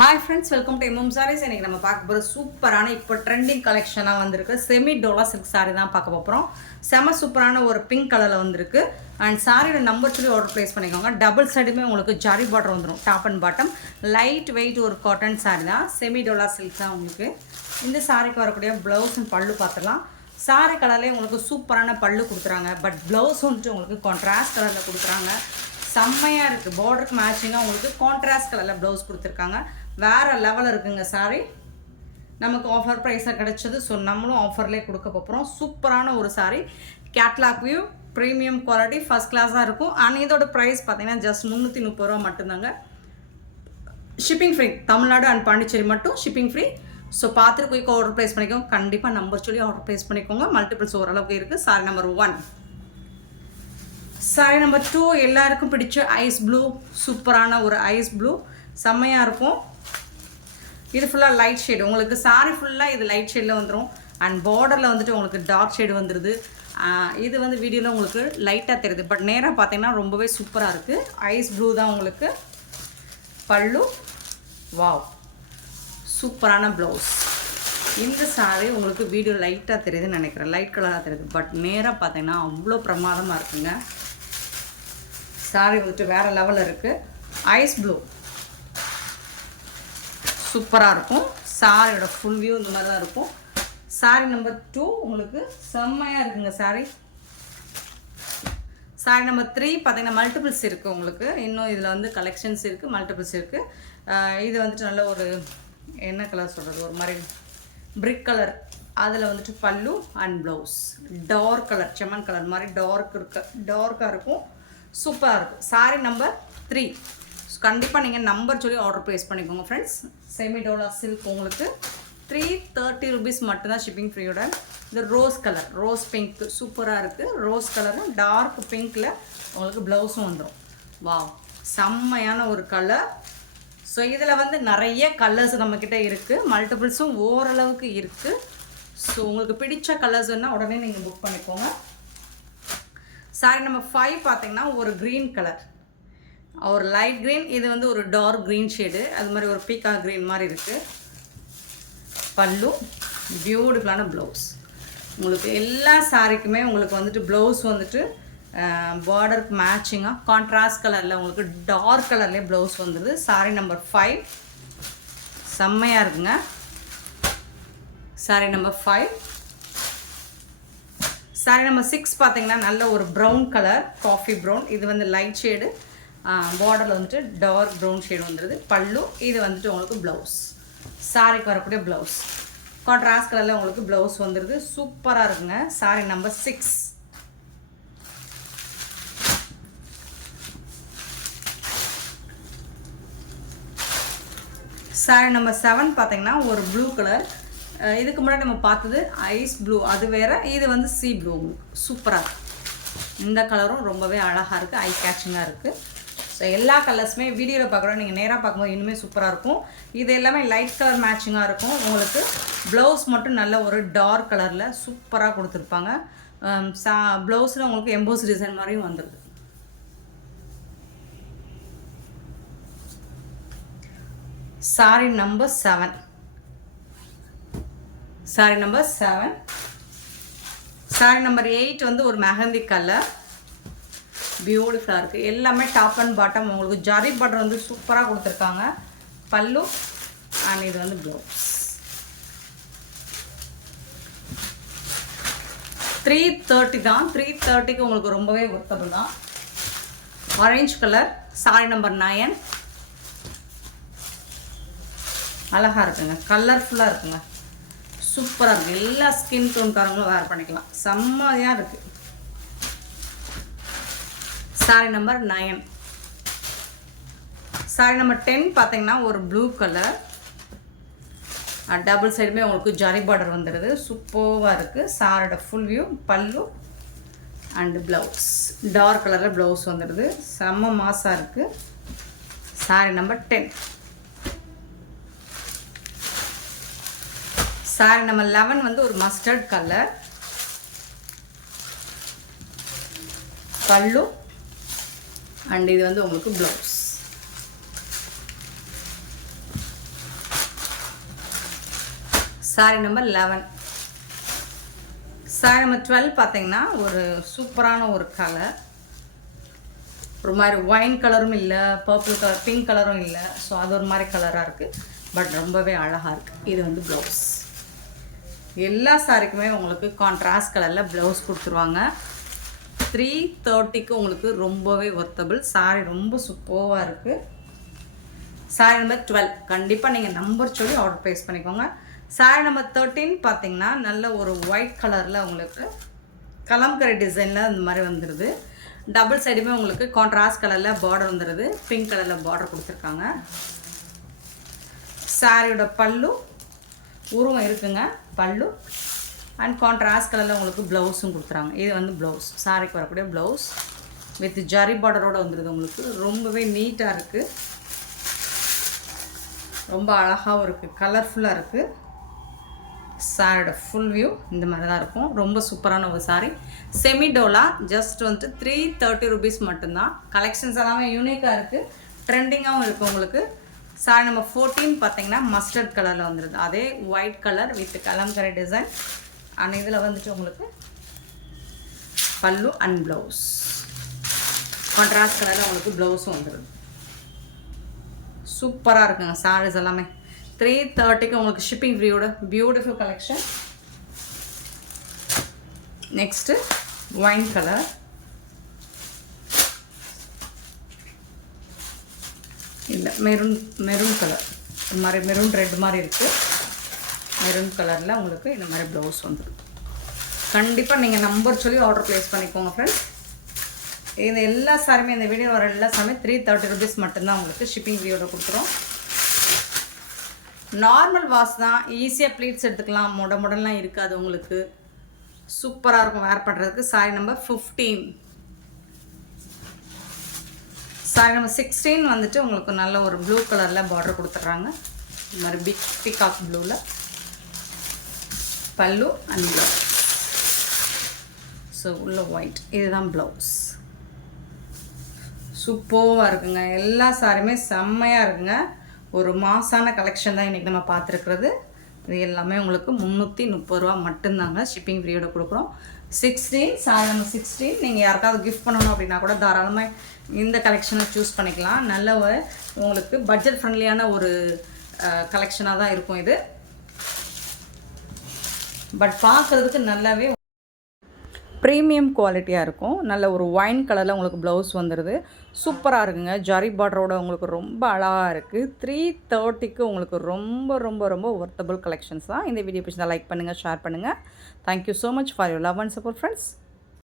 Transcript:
Hi friends, welcome to MM Sarees. இன்னைக்கு நம்ம பார்க்க போற சூப்பரான இப்போ ட்ரெண்டிங் கலெக்ஷனா வந்திருக்கு செமி டோலா சில்க் saree தான் பார்க்க போறோம். செம சூப்பரான ஒரு பிங்க் கலர்ல வந்திருக்கு. அண்ட் சாரியோட நம்பர் சொல்லி ஆர்டர் பிளேஸ் பண்ணிக்கோங்க. டபுள் சைடுமே உங்களுக்கு ஜரி பார்டர் வந்துரும். Top and bottom light weight ஒரு காட்டன் saree தான். செமி டோலா சில்க் தான் உங்களுக்கு. இந்த சாரிக்கு வரக்கூடிய ப்ளவுஸ் அண்ட் பல்லு பார்த்தலாம். சாரி கலர்லேயே உங்களுக்கு சூப்பரான பல்லு கொடுக்குறாங்க. பட் ப்ளவுஸ் வந்துட்டு உங்களுக்கு கான்ட்ராஸ்ட் கலரில் கொடுக்குறாங்க. செம்மையாக இருக்குது. பார்டருக்கு மேட்சிங்காக உங்களுக்கு கான்ட்ராஸ்ட் கலரில் ப்ளவுஸ் கொடுத்துருக்காங்க. வேறு லெவலில் இருக்குங்க சாரி. நமக்கு ஆஃபர் ப்ரைஸாக கிடச்சது. ஸோ நம்மளும் ஆஃபர்லேயே கொடுக்க போகிறோம். சூப்பரான ஒரு sorry. Catalogue view premium quality first கிளாஸாக இருக்கும். அண்ட் இதோட ப்ரைஸ் பார்த்தீங்கன்னா ஜஸ்ட் 330 ரூபா மட்டும்தாங்க. Shipping free. Tamil Nadu and Pondicherry மட்டும் ஷிப்பிங் ஃப்ரீ. ஸோ பார்த்துட்டு குயிக்காக ஆர்டர் ப்ளேஸ் பண்ணிக்கோங்க. கண்டிப்பாக நம்பர் சொல்லி ஆர்டர் ப்ளேஸ் பண்ணிக்கோங்க. மல்டிபிள்ஸ் ஓரளவுக்கு இருக்குது. Sorry number 1. சாரி நம்பர் 2 எல்லாருக்கும் பிடிச்ச ஐஸ் ப்ளூ. சூப்பரான ஒரு ஐஸ் ப்ளூ செம்மையாக இருக்கும். இது ஃபுல்லாக லைட் ஷேடு. உங்களுக்கு சாரி ஃபுல்லாக இது லைட் ஷேடில் வந்துடும். அண்ட் பார்டரில் வந்துட்டு உங்களுக்கு டார்க் ஷேடு வந்துடுது. இது வந்து வீடியோவில் உங்களுக்கு லைட்டாக தெரியுது. பட் நேராக பார்த்தீங்கன்னா ரொம்பவே சூப்பராக இருக்குது. ஐஸ் ப்ளூ தான் உங்களுக்கு பல்லு. வாவ், சூப்பரான ப்ளவுஸ். இந்த சாரி உங்களுக்கு வீடியோ லைட்டாக தெரியுதுன்னு நினைக்கிறேன். லைட் கலராக தெரியுது. பட் நேராக பார்த்தீங்கன்னா அவ்வளோ பிரமாதமாக இருக்குங்க. சாரி வந்துட்டு வேறு லெவலில் இருக்குது. ஐஸ் ப்ளூ சூப்பராக இருக்கும். சாரியோட ஃபுல் வியூ இந்த மாதிரி தான் இருக்கும். சாரி நம்பர் 2 உங்களுக்கு செம்மையாக இருக்குங்க சாரி. சாரி நம்பர் 3 பார்த்தீங்கன்னா மல்டிபிள்ஸ் இருக்குது உங்களுக்கு. இன்னும் இதில் வந்து கலெக்ஷன்ஸ் இருக்குது, மல்டிபிள்ஸ் இருக்குது. இது வந்துட்டு நல்ல ஒரு என்ன கலர் சொல்கிறது, ஒரு மாதிரி பிரிக் கலர். அதில் வந்துட்டு பல்லு அண்ட் ப்ளவுஸ் டார்க் கலர், செம்மன் கலர் மாதிரி டார்க்காக இருக்கும். சூப்பராக இருக்கும். சாரி நம்பர் 3. கண்டிப்பாக நீங்கள் நம்பர் சொல்லி ஆர்டர் ப்ளேஸ் பண்ணிக்கோங்க ஃப்ரெண்ட்ஸ். செமி டோலா சில்க் உங்களுக்கு 330 ருபீஸ் மட்டும்தான் ஷிப்பிங் ஃப்ரீயோட. இந்த ரோஸ் கலர், ரோஸ் பிங்க் சூப்பராக இருக்குது. ரோஸ் கலரும் டார்க் பிங்க்கில் உங்களுக்கு ப்ளவுஸும் வந்துடும். வாவ், செம்மையான ஒரு கலர். ஸோ இதில் வந்து நிறைய கலர்ஸ் நம்மக்கிட்ட இருக்குது. மல்டிபிள்ஸும் ஓரளவுக்கு இருக்குது. ஸோ உங்களுக்கு பிடிச்ச கலர்ஸ்னால் உடனே நீங்கள் புக் பண்ணிக்கோங்க. சாரி நம்பர் 5 பார்த்தீங்கன்னா ஒரு க்ரீன் கலர், ஒரு லைட் க்ரீன். இது வந்து ஒரு டார்க் க்ரீன் ஷேடு. அது மாதிரி ஒரு பீக்கா க்ரீன் மாதிரி இருக்குது. பல்லு பியூட்டிஃபுல்லான ப்ளவுஸ். உங்களுக்கு எல்லா சாரிக்குமே உங்களுக்கு வந்துட்டு ப்ளவுஸ் வந்துட்டு பார்டருக்கு மேட்சிங்காக கான்ட்ராஸ்ட் கலரில் உங்களுக்கு டார்க் கலர்லேயே ப்ளவுஸ் வந்துடுது. சாரி நம்பர் 5 செம்மையாக இருக்குங்க. Sorry number 5. சாரி நம்பர் 6 பார்த்தீங்கன்னா நல்ல ஒரு ப்ரௌன் கலர், காஃபி ப்ரௌன். இது வந்து லைட் ஷேடு. பார்டரில் வந்துட்டு டார்க் ப்ரௌன் ஷேடு வந்துடுது. பல்லு இது வந்துட்டு உங்களுக்கு ப்ளவுஸ். சாரிக்கு வரக்கூடிய ப்ளவுஸ் கான்ட்ராஸ்ட் கலரில் உங்களுக்கு ப்ளவுஸ் வந்துடுது. சூப்பராக இருக்குங்க. Sorry number 6. சாரி நம்பர் 7 பார்த்தீங்கன்னா ஒரு ப்ளூ கலர். இதுக்கு முன்னாடி நம்ம பார்த்தது ஐஸ் ப்ளூ, அது வேறு. இது வந்து சி ப்ளூ. சூப்பராக இருக்குது. இந்த கலரும் ரொம்பவே அழகாக இருக்குது, ஐ கேட்சிங்காக இருக்குது. ஸோ எல்லா கலர்ஸுமே வீடியோவில் பார்க்குறோம், நீங்கள் நேராக பார்க்கும்போது இன்னுமே சூப்பராக இருக்கும். இது எல்லாமே லைட் கலர் மேட்சிங்காக இருக்கும். உங்களுக்கு ப்ளவுஸ் மட்டும் நல்ல ஒரு டார்க் கலரில் சூப்பராக கொடுத்துருப்பாங்க. ப்ளவுஸில் உங்களுக்கு எம்போஸ் டிசைன் மாதிரியும் வந்துடுது. Sorry number 7. Sorry number 7. Sorry number 8 வந்து ஒரு மெஹந்தி கலர். பியூட்டிஃபுல்லாக இருக்குது. எல்லாமே டாப் அண்ட் பாட்டம் உங்களுக்கு ஜரி பார்டர் வந்து சூப்பராக கொடுத்துருக்காங்க. பல்லு அண்ட் இது வந்து ப்ளவுஸ். 330 தான். 330க்கு உங்களுக்கு ரொம்பவே ஒர்த்தபிள் தான். Orange colour. சாரி நம்பர் 9 அழகாக இருக்குங்க. கலர்ஃபுல்லாக இருக்குங்க. சூப்பராக இருக்குது. எல்லா ஸ்கின் டோன்காரங்களும் வேர் பண்ணிக்கலாம். செம்மையாக இருக்குது. Sorry number 9. சாரி நம்பர் 10 பார்த்தீங்கன்னா ஒரு ப்ளூ கலர். டபுள் சைடுமே உங்களுக்கு ஜரி பார்டர் வந்துடுது. சூப்பராக இருக்குது. சாரியோட ஃபுல் வியூ பல்லு அண்டு ப்ளவுஸ் டார்க் கலரில் ப்ளவுஸ் வந்துடுது. செம்ம மாசாக இருக்குது. Sorry number 10. சாரி நம்பர் 11 வந்து ஒரு மஸ்டர்ட் கலர். பல்லு அண்ட் இது வந்து உங்களுக்கு blouse. Sorry number 11. Sorry number 12 பார்த்தீங்கன்னா ஒரு சூப்பரான ஒரு கலர். ஒரு மாதிரி ஒயின் கலரும் இல்லை, பர்பிள் கலர், பிங்க் கலரும் இல்லை. ஸோ அது ஒரு மாதிரி கலராக இருக்குது. பட் ரொம்பவே அழகாக இருக்குது. இது வந்து ப்ளவுஸ். எல்லா சாரிக்குமே உங்களுக்கு கான்ட்ராஸ்ட் கலரில் ப்ளவுஸ் கொடுத்துருவாங்க. 330க்கு உங்களுக்கு ரொம்பவே ஒர்த்தபிள். சாரி ரொம்ப சூப்பராக இருக்குது. சாரி நம்பர் 12 கண்டிப்பாக நீங்கள் நம்பர் சொல்லி ஆர்டர் ப்ளேஸ் பண்ணிக்கோங்க. சாரி நம்பர் 13 பார்த்தீங்கன்னா நல்ல ஒரு ஒயிட் கலரில் உங்களுக்கு கலம்கரை டிசைனில் இந்த மாதிரி வந்துடுது. டபுள் சைடுமே உங்களுக்கு கான்ட்ராஸ்ட் கலரில் பார்டர் வந்துடுது. பிங்க் கலரில் பார்டர் கொடுத்துருக்காங்க. சாரியோட பல்லு உருவம் இருக்குங்க, பல்லு அண்ட் கான்ட்ராஸ்ட் கலரில் உங்களுக்கு ப்ளவுஸும் கொடுத்துறாங்க. இது வந்து ப்ளவுஸ், சாரிக்கு வரக்கூடிய ப்ளவுஸ் வித் ஜரி பார்டரோடு வந்துடுது. உங்களுக்கு ரொம்பவே நீட்டாக இருக்குது, ரொம்ப அழகாகவும் இருக்குது, கலர்ஃபுல்லாக இருக்குது. சாரியோட ஃபுல் வியூ இந்த மாதிரி தான் இருக்கும். ரொம்ப சூப்பரான ஒரு சாரி. செமி டோலா ஜஸ்ட் வந்துட்டு 330 rupees மட்டும்தான். கலெக்ஷன்ஸ் எல்லாமே யூனிக்காக இருக்குது, ட்ரெண்டிங்காகவும் இருக்குது உங்களுக்கு. சாரி நம்பர் 14 பார்த்தீங்கன்னா மஸ்டர்ட் கலரில் வந்துடுது. அதே white colour with Kalamkari design. And இதில் வந்துட்டு உங்களுக்கு பல்லு அண்ட் ப்ளவுஸ் கான்ட்ராஸ்ட் கலரில் உங்களுக்கு ப்ளவுஸும் வந்துடுது. சூப்பராக இருக்குங்க சாரீஸ் எல்லாமே. 330க்கு உங்களுக்கு ஷிப்பிங் ஃப்ரீயோட beautiful collection. Next wine colour. இல்லை மெரூன் கலர், இந்த மாதிரி மெரூன் ரெட் மாதிரி இருக்குது. மெரூன் கலரில் உங்களுக்கு இந்த மாதிரி ப்ளவுஸ் வந்துடும். கண்டிப்பாக நீங்கள் நம்பர் சொல்லி ஆர்டர் ப்ளேஸ் பண்ணிக்கோங்க ஃப்ரெண்ட்ஸ். இந்த எல்லா சாரியுமே, இந்த வீடியோ வர எல்லா சாரியுமே 330 rupees மட்டும்தான் உங்களுக்கு ஷிப்பிங் ஃப்ரீயோட கொடுக்குறோம். நார்மல் வாஷ் தான், ஈஸியாக ப்ளீட்ஸ் எடுத்துக்கலாம், முடலாம் இருக்காது உங்களுக்கு. சூப்பராக இருக்கும் வேர் பண்ணுறதுக்கு. Sorry number 15. சாரி நம்பர் 16 வந்துட்டு உங்களுக்கு நல்ல ஒரு ப்ளூ கலரில் பார்டர் கொடுத்துட்றாங்க. இந்த மாதிரி பிக் பிகாக் ப்ளூவில் பல்லு அண்ட் ப்ளவுஸ். ஸோ உள்ள ஒயிட், இதுதான் ப்ளவுஸ். சூப்பராக இருக்குங்க. எல்லா சாரியுமே செம்மையாக இருக்குங்க. ஒரு மாசான கலெக்ஷன் தான் இன்றைக்கி நம்ம பார்த்துருக்குறது. இது எல்லாமே உங்களுக்கு 330 ரூபா மட்டும்தாங்க ஷிப்பிங் ஃப்ரீயோட கொடுக்குறோம். 16 சாரி நம்பர் 16 நீங்கள் யாருக்காவது கிஃப்ட் பண்ணணும் அப்படின்னா கூட தாராளமாக இந்த கலெக்ஷனை சூஸ் பண்ணிக்கலாம். நல்ல உங்களுக்கு பட்ஜெட் ஃப்ரெண்ட்லியான ஒரு கலெக்ஷனாக தான் இருக்கும் இது. பட் பார்க்குறதுக்கு நல்லாவே ப்ரீமியம் குவாலிட்டியாக இருக்கும். நல்ல ஒரு ஒயின் கலரில் உங்களுக்கு ப்ளவுஸ் வந்துடுது. சூப்பராக இருக்குங்க. ஜரி பார்டரோட உங்களுக்கு ரொம்ப அழகாக இருக்குது. 330க்கு உங்களுக்கு ரொம்ப ரொம்ப ரொம்ப ஒர்த்தபிள் கலெக்ஷன்ஸ் தான். இந்த வீடியோ பிடிச்சா லைக் பண்ணுங்கள், ஷேர் பண்ணுங்கள். Thank you so much for your love and support friends.